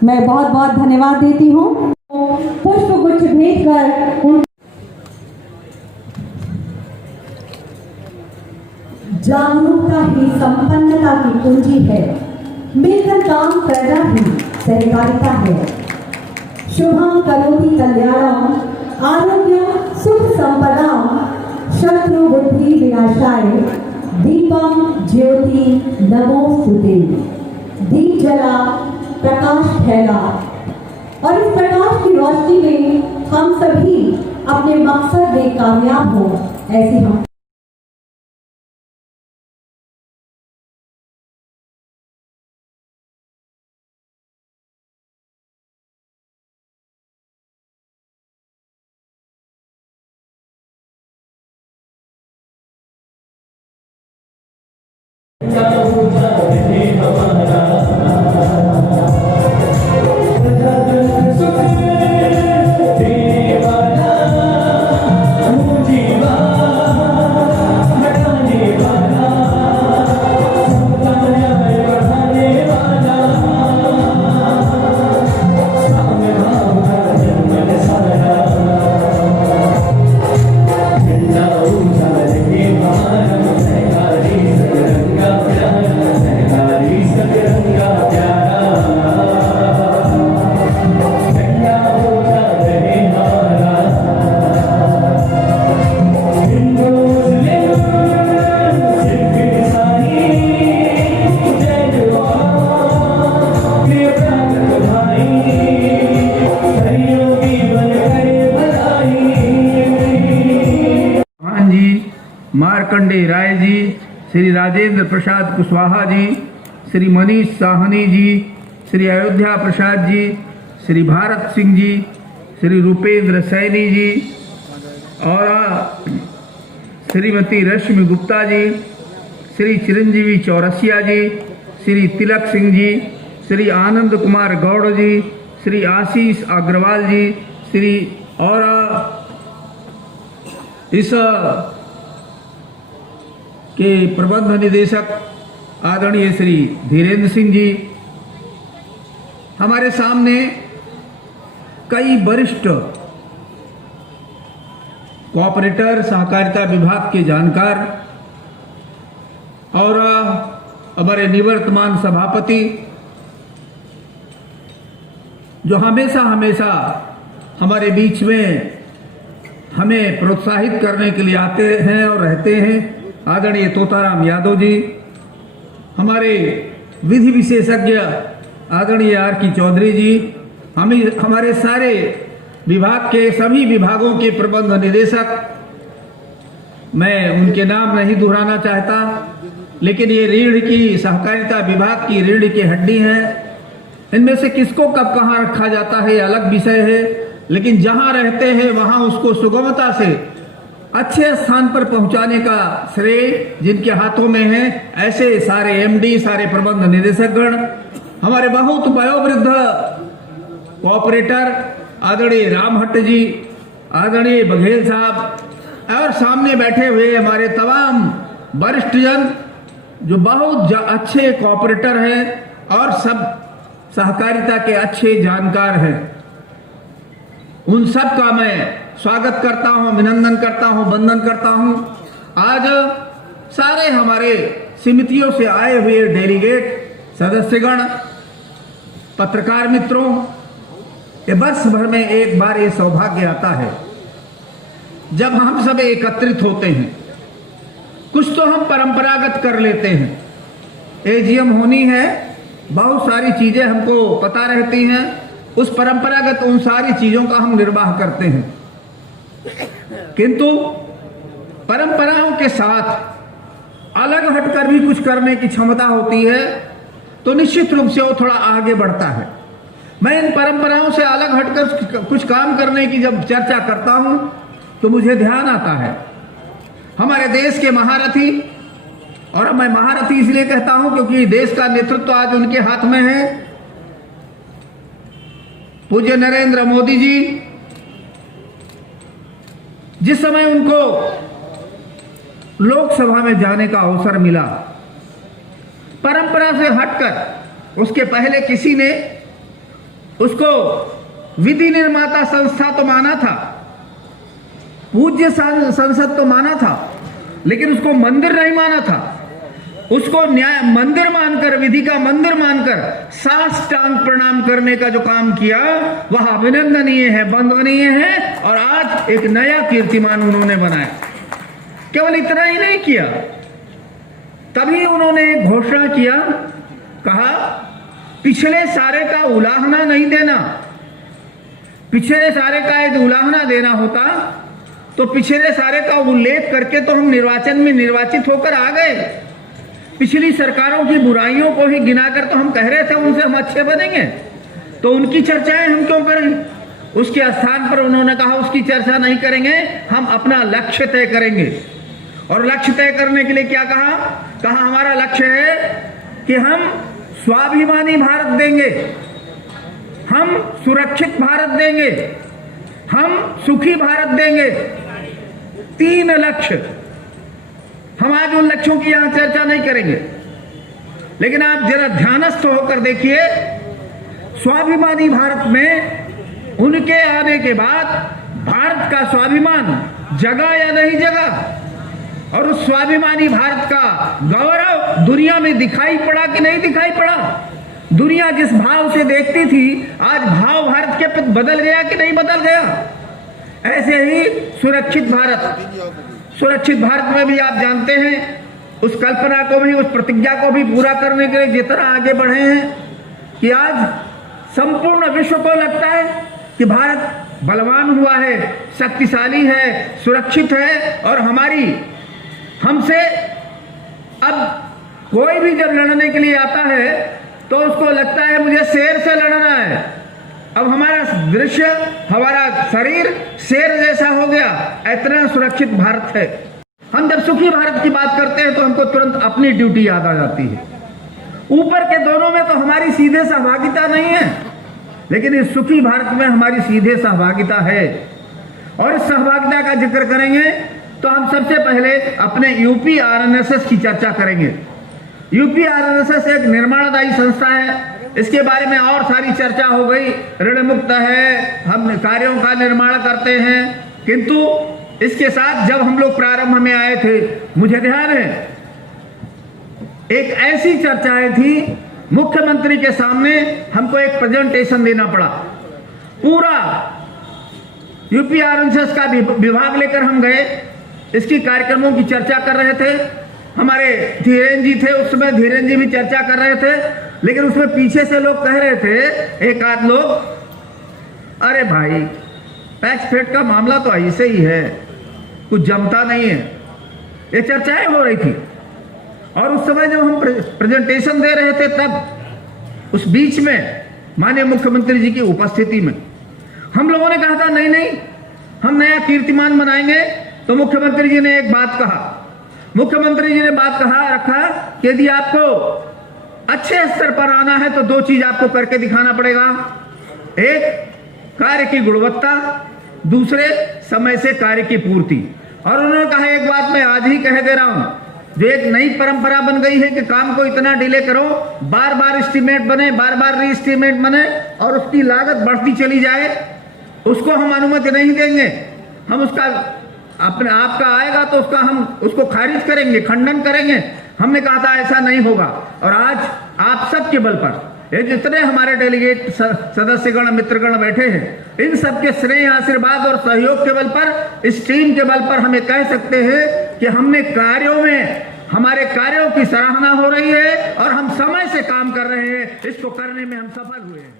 मैं बहुत बहुत धन्यवाद देती हूँ। पुष्प गुच्छ भेंट कर जागरूकता ही संपन्नता की कुंजी है, मिलकर काम करना ही सहकारिता है। शुभम करोति कल्याणम, आरोग्य सुख संपदाम, शत्रु बुद्धि विनाशाय, दीपम ज्योति नमोस्तुते। दीप जला प्रकाश फैला और इस प्रकाश की रोशनी में हम सभी अपने मकसद में कामयाब हो, ऐसी हम मार्कंडे राय जी, श्री राजेंद्र प्रसाद कुशवाहा जी, श्री मनीष साहनी जी, श्री अयोध्या प्रसाद जी, श्री भारत सिंह जी, श्री रूपेंद्र सैनी जी और श्रीमती रश्मि गुप्ता जी, श्री चिरंजीवी चौरसिया जी, श्री तिलक सिंह जी, श्री आनंद कुमार गौड़ जी, श्री आशीष अग्रवाल जी, श्री और इस के प्रबंध निदेशक आदरणीय श्री धीरेन्द्र सिंह जी, हमारे सामने कई वरिष्ठ कोऑपरेटर सहकारिता विभाग के जानकार और हमारे निवर्तमान सभापति जो हमेशा हमेशा हमारे बीच में हमें प्रोत्साहित करने के लिए आते हैं और रहते हैं, आदरणीय तोताराम यादव जी, हमारे विधि विशेषज्ञ आदरणीय आर की चौधरी जी, हमारे सारे विभाग के सभी विभागों के प्रबंध निदेशक, मैं उनके नाम नहीं दोहराना चाहता, लेकिन ये रीढ़ की सहकारिता विभाग की रीढ़ की हड्डी है। इनमें से किसको कब कहाँ रखा जाता है अलग विषय है, लेकिन जहां रहते हैं वहां उसको सुगमता से अच्छे स्थान पर पहुंचाने का श्रेय जिनके हाथों में है, ऐसे सारे एमडी, सारे प्रबंध निदेशकगण, हमारे बहुत वयोवृद्ध कोऑपरेटर आदरणीय रामहट्ट जी, आदरणीय बघेल साहब और सामने बैठे हुए हमारे तमाम वरिष्ठ जन जो बहुत अच्छे कोऑपरेटर हैं और सब सहकारिता के अच्छे जानकार हैं, उन सब का मैं स्वागत करता हूं, अभिनंदन करता हूं, वंदन करता हूं। आज सारे हमारे समितियों से आए हुए डेलीगेट सदस्यगण, पत्रकार मित्रों, ये वर्ष भर में एक बार ये सौभाग्य आता है जब हम सब एकत्रित होते हैं। कुछ तो हम परंपरागत कर लेते हैं, एजीएम होनी है, बहुत सारी चीजें हमको पता रहती हैं, उस परंपरागत उन सारी चीजों का हम निर्वाह करते हैं, किंतु परंपराओं के साथ अलग हटकर भी कुछ करने की क्षमता होती है तो निश्चित रूप से वो थोड़ा आगे बढ़ता है। मैं इन परंपराओं से अलग हटकर कुछ काम करने की जब चर्चा करता हूं तो मुझे ध्यान आता है हमारे देश के महारथी, और मैं महारथी इसलिए कहता हूं क्योंकि देश का नेतृत्व आज उनके हाथ में है, पूज्य नरेंद्र मोदी जी, जिस समय उनको लोकसभा में जाने का अवसर मिला, परंपरा से हटकर उसके पहले किसी ने उसको विधि निर्माता संस्था तो माना था, पूज्य संसद तो माना था, लेकिन उसको मंदिर नहीं माना था। उसको न्याय मंदिर मानकर, विधि का मंदिर मानकर साष्टांग प्रणाम करने का जो काम किया वह अभिनंदनीय है, वंदनीय है, और आज एक नया कीर्तिमान उन्होंने बनाया। केवल इतना ही नहीं किया, तभी उन्होंने घोषणा किया, कहा पिछले सारे का उलाहना नहीं देना। पिछले सारे का यदि उलाहना देना होता तो पिछले सारे का उल्लेख करके तो हम निर्वाचन में निर्वाचित होकर आ गए। पिछली सरकारों की बुराइयों को ही गिनाकर तो हम कह रहे थे उनसे हम अच्छे बनेंगे, तो उनकी चर्चाएं हम क्यों करें। उसके स्थान पर उन्होंने कहा उसकी चर्चा नहीं करेंगे, हम अपना लक्ष्य तय करेंगे। और लक्ष्य तय करने के लिए क्या कहा? कहा हमारा लक्ष्य है कि हम स्वाभिमानी भारत देंगे, हम सुरक्षित भारत देंगे, हम सुखी भारत देंगे। 3 लक्ष्य। हम आज उन लक्ष्यों की यहां चर्चा नहीं करेंगे, लेकिन आप जरा ध्यानस्थ होकर देखिए, स्वाभिमानी भारत में उनके आने के बाद भारत का स्वाभिमान जगा या नहीं जगा, और उस स्वाभिमानी भारत का गौरव दुनिया में दिखाई पड़ा कि नहीं दिखाई पड़ा। दुनिया जिस भाव से देखती थी, आज भाव भारत के प्रति बदल गया कि नहीं बदल गया। ऐसे ही सुरक्षित भारत में भी आप जानते हैं, उस कल्पना को भी, उस प्रतिज्ञा को भी पूरा करने के लिए जितना आगे बढ़े हैं कि आज संपूर्ण विश्व को लगता है कि भारत बलवान हुआ है, शक्तिशाली है, सुरक्षित है, और हमसे अब कोई भी जब लड़ने के लिए आता है तो उसको लगता है मुझे शेर से लड़ना है। अब हमारा दृश्य, हमारा शरीर शेर जैसा हो गया, इतना सुरक्षित भारत है। हम जब सुखी भारत की बात करते हैं तो हमको तुरंत अपनी ड्यूटी याद आ जाती है। ऊपर के दोनों में तो हमारी सीधे सहभागिता नहीं है, लेकिन इस सुखी भारत में हमारी सीधे सहभागिता है। और इस सहभागिता का जिक्र करेंगे तो हम सबसे पहले अपने यूपी आरएनएसएस की चर्चा करेंगे। यूपी आरएनएसएस एक निर्माणदायी संस्था है, इसके बारे में और सारी चर्चा हो गई। ऋण मुक्त है, हम कार्यों का निर्माण करते हैं, किंतु इसके साथ जब हम लोग प्रारंभ में आए थे, मुझे ध्यान है एक ऐसी चर्चाएं थी, मुख्यमंत्री के सामने हमको एक प्रेजेंटेशन देना पड़ा। पूरा यूपी आरएनएसएस का विभाग लेकर हम गए, इसकी कार्यक्रमों की चर्चा कर रहे थे। हमारे धीरेन जी थे, उस समय धीरेन जी भी चर्चा कर रहे थे, लेकिन उसमें पीछे से लोग कह रहे थे, एक आध लोग, अरे भाई टैक्स फेड का मामला तो ऐसे ही है, कुछ जमता नहीं है। ये चर्चाएं हो रही थी, और उस समय जब हम प्रेजेंटेशन दे रहे थे, तब उस बीच में माननीय मुख्यमंत्री जी की उपस्थिति में हम लोगों ने कहा था नहीं नहीं, हम नया कीर्तिमान बनाएंगे। तो मुख्यमंत्री जी ने एक बात कहा, मुख्यमंत्री जी ने बात रखा कि यदि आपको अच्छे स्तर पर आना है तो 2 चीज आपको करके दिखाना पड़ेगा। एक, कार्य की गुणवत्ता, दूसरे, समय से कार्य की पूर्ति। और उन्होंने कहा एक बात मैं आज ही कह दे रहा हूं, जो एक नई परंपरा बन गई है कि काम को इतना डिले करो, बार बार एस्टीमेट बने, बार बार री एस्टीमेट बने, और उसकी लागत बढ़ती चली जाए, उसको हम अनुमति नहीं देंगे। हम उसका अपने आपका आएगा तो हम उसको खारिज करेंगे, खंडन करेंगे। हमने कहा था ऐसा नहीं होगा, और आज आप सबके बल पर, ये जितने हमारे डेलीगेट सदस्यगण मित्रगण बैठे हैं, इन सबके स्नेह, आशीर्वाद और सहयोग के बल पर, इस टीम के बल पर हमें कह सकते हैं कि हमने कार्यों में, हमारे कार्यों की सराहना हो रही है और हम समय से काम कर रहे हैं, इसको करने में हम सफल हुए हैं।